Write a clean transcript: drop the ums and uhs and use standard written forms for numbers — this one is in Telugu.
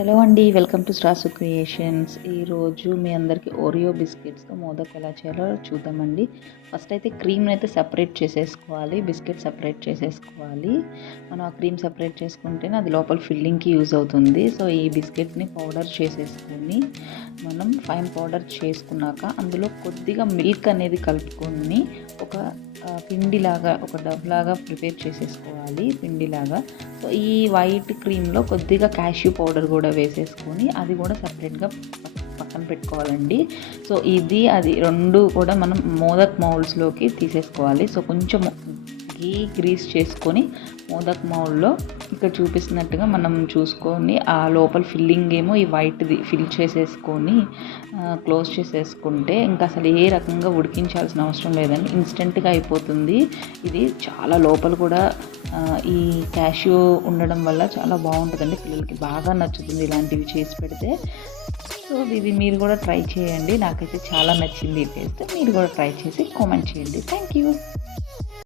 హలో అండి, వెల్కమ్ టు స్టార్సు క్రియేషన్స్. ఈరోజు మీ అందరికీ ఓరియో బిస్కెట్స్తో మోదక్ ఎలా చేయాలో చూద్దామండి. ఫస్ట్ అయితే క్రీమ్ని అయితే సపరేట్ చేసేసుకోవాలి, బిస్కెట్ సపరేట్ చేసేసుకోవాలి. మనం ఆ క్రీమ్ సపరేట్ చేసుకుంటేనే అది లోపల ఫిల్లింగ్కి యూజ్ అవుతుంది. సో ఈ బిస్కెట్ని పౌడర్ చేసేసుకొని మనం ఫైన్ పౌడర్ చేసుకున్నాక అందులో కొద్దిగా మిల్క్ అనేది కలుపుకొని ఒక పిండిలాగా, ఒక డబ్లాగా ప్రిపేర్ చేసేసుకోవాలి పిండిలాగా. సో ఈ వైట్ క్రీమ్లో కొద్దిగా క్యాష్యూ పౌడర్ కూడా వేసేసుకొని అది కూడా సపరేట్గా పక్కన పెట్టుకోవాలండి. సో ఇది అది రెండు కూడా మనం మోదక్ మౌల్డ్స్లోకి తీసేసుకోవాలి. సో కొంచెం గ్రీస్ చేసుకొని మోదక్ మౌల్డ్లో ఇక్కడ చూపిస్తున్నట్టుగా మనం చూసుకొని ఆ లోపల ఫిల్లింగ్ ఏమో ఈ వైట్ది ఫిల్ చేసేసుకొని క్లోజ్ చేసేసుకుంటే ఇంకా అసలు ఏ రకంగా ఉడికించాల్సిన అవసరం లేదండి, ఇన్స్టెంట్గా అయిపోతుంది. ఇది చాలా లోపల కూడా ఈ క్యాష్యూ ఉండడం వల్ల చాలా బాగుంటుందండి, పిల్లలకి బాగా నచ్చుతుంది ఇలాంటివి చేసి పెడితే. సో ఇది మీరు కూడా ట్రై చేయండి, నాకైతే చాలా నచ్చింది ఈ టేస్ట్. మీరు కూడా ట్రై చేసి కామెంట్ చేయండి. Thank you.